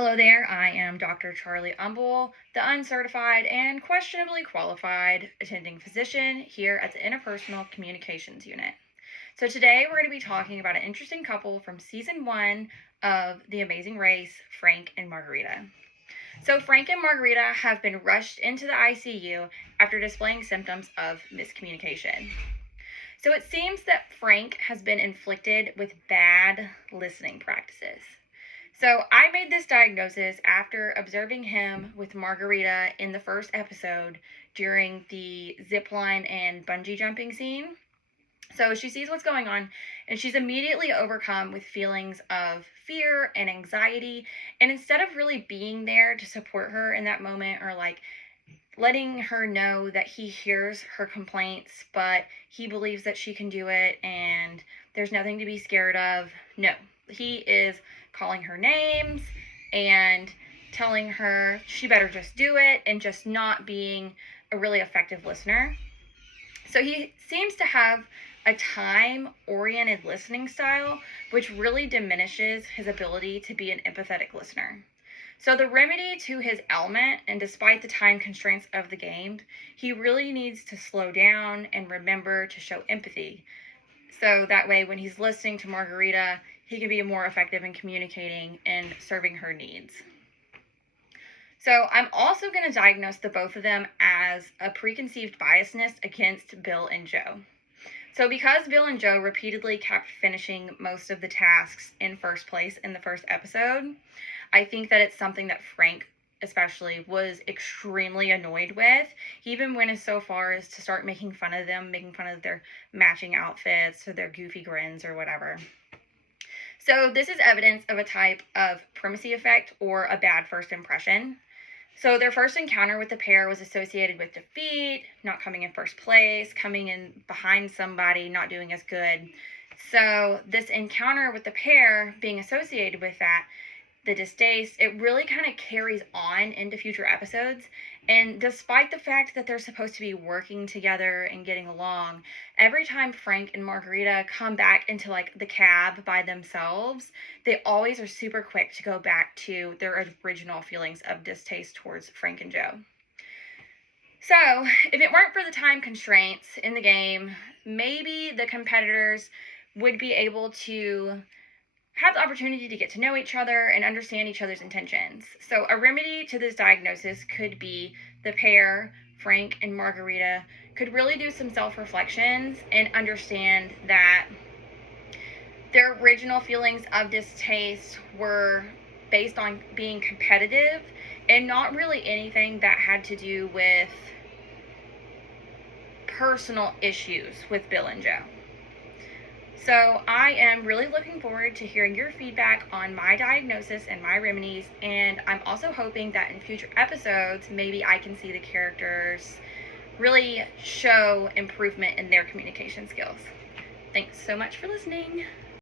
Hello there, I am Dr. Charlie Umble, the uncertified and questionably qualified attending physician here at the Interpersonal Communications Unit. So today we're going to be talking about an interesting couple from season 1 of The Amazing Race, Frank and Margarita. So Frank and Margarita have been rushed into the ICU after displaying symptoms of miscommunication. So it seems that Frank has been inflicted with bad listening practices. So I made this diagnosis after observing him with Margarita in the first episode during the zipline and bungee jumping scene. So she sees what's going on and she's immediately overcome with feelings of fear and anxiety. And instead of really being there to support her in that moment or letting her know that he hears her complaints, but he believes that she can do it and there's nothing to be scared of, no. He is calling her names and telling her she better just do it and just not being a really effective listener. So he seems to have a time-oriented listening style, which really diminishes his ability to be an empathetic listener. So the remedy to his ailment, and despite the time constraints of the game, he really needs to slow down and remember to show empathy. So that way, when he's listening to Margarita, he can be more effective in communicating and serving her needs. So I'm also going to diagnose the both of them as a preconceived biasness against Bill and Joe. So because Bill and Joe repeatedly kept finishing most of the tasks in first place in the first episode, I think that it's something that Frank especially was extremely annoyed with. He even went as so far as to start making fun of them, making fun of their matching outfits or their goofy grins or whatever. So this is evidence of a type of primacy effect or a bad first impression. So their first encounter with the pair was associated with defeat, not coming in first place, coming in behind somebody, not doing as good. So this encounter with the pair being associated with that, the distaste, it really kind of carries on into future episodes. And despite the fact that they're supposed to be working together and getting along, every time Frank and Margarita come back into the cab by themselves, they always are super quick to go back to their original feelings of distaste towards Frank and Joe. So if it weren't for the time constraints in the game, maybe the competitors would be able to have the opportunity to get to know each other and understand each other's intentions. So a remedy to this diagnosis could be the pair, Frank and Margarita, could really do some self-reflections and understand that their original feelings of distaste were based on being competitive and not really anything that had to do with personal issues with Bill and Joe. So I am really looking forward to hearing your feedback on my diagnosis and my remedies, and I'm also hoping that in future episodes, maybe I can see the characters really show improvement in their communication skills. Thanks so much for listening.